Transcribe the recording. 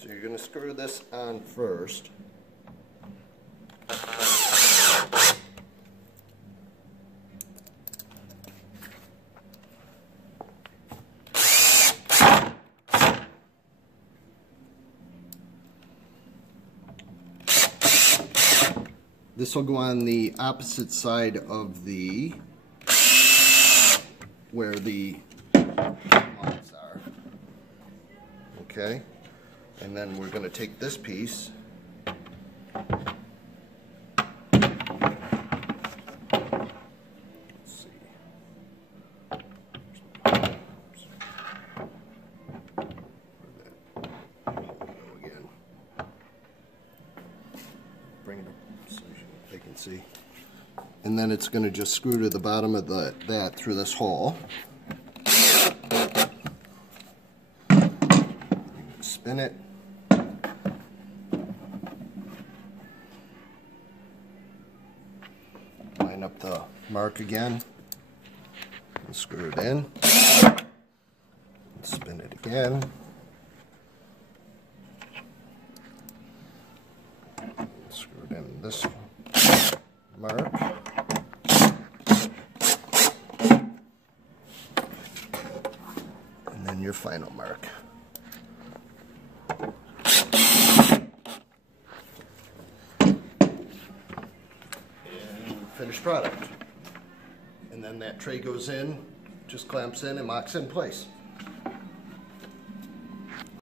So you're going to screw this on first. This will go on the opposite side of the where the lines are. Okay, and then we're going to take this piece see, and then it's going to just screw to the bottom of that through this hole. Spin it. Line up the mark again. And screw it in. Spin it again. Screw it in this mark. And then your final mark. And finished product. And then that tray goes in, just clamps in and locks in place.